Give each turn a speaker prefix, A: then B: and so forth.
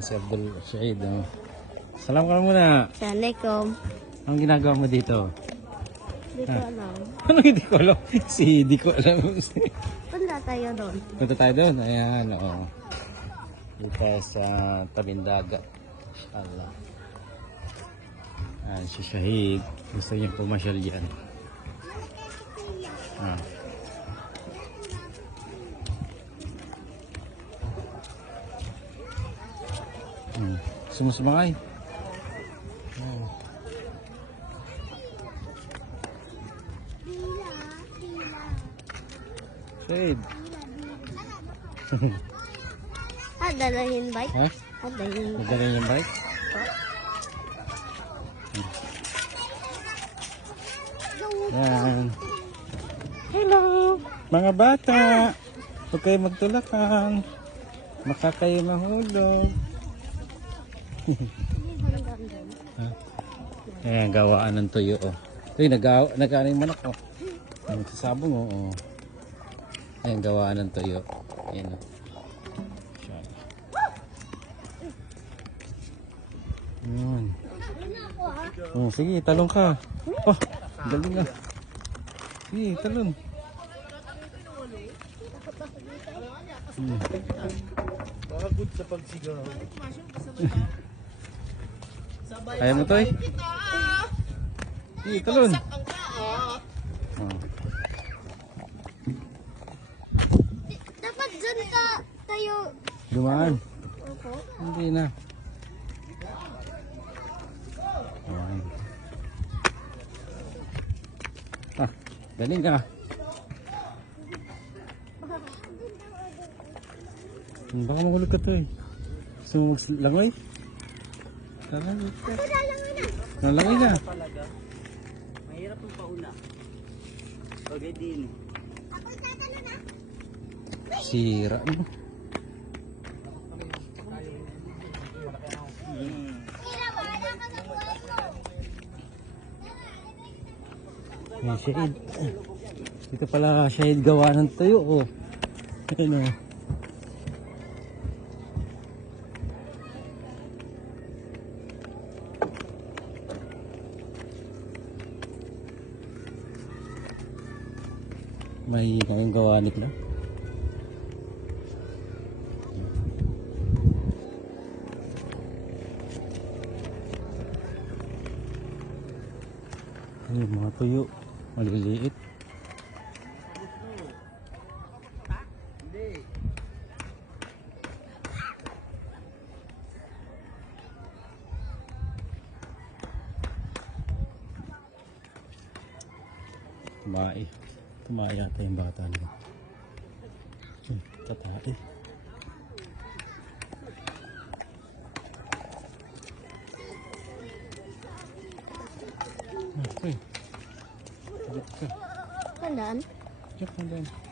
A: Ayan, si Abdul Shahid. Oh. Salam ka na muna.
B: Assalamualaikum.
A: Anong ginagawa mo dito?
B: Hindi ko alam.
A: Ano hindi ko alam? Si hindi ko alam.
B: Punta tayo doon.
A: Punta tayo doon. Ayan, oo. Dito sa tabing dagat. Inshallah. Ayan, si Shahid. Gusto niya pumasyal dyan. Ah. Sumusubangay. Hmm. Shahid.
B: Ah, dalahin bike?
A: Ha?
B: Ah, dalahin bike.
A: Magaling yung bike? Yan. Hello! Mga bata! Huwag kayo magtulakan. Baka kayo mahulog. Ayan, gawaan ng tuyo. Oh. Uy, nagawa, nagawa yung manok. Oh. Ang sasabong. Oh. oh. Ayan, gawaan ng tuyo. Ayan. Oh. Ayan. Oh, sige, talong ka. Oh, galing na. Sige, talon. Hmm.
C: Pagod sa pagsigaw.
A: Kaya mo to eh. Sige, talon. Oh.
B: Dapat dyan ka tayo.
A: Dumaan.
B: Opo.
A: Hindi na. Ah, galing ka. Hmm, Baka mahulog ka to eh. Gusto mo maglangoy? Lalangoy ka. Lalangoy ka.
C: Mahirap ang pauna. Bagay din.
A: Sira mo. May shade. Dito pala shade gawa ng tuyo oh. Ayun May mga gawa nila. Ay, mga tuyo. Maliliit. Tumae. Tumae yata yung bata nila. Hmm, tatae. Okay. Sagot ka. Check mo din.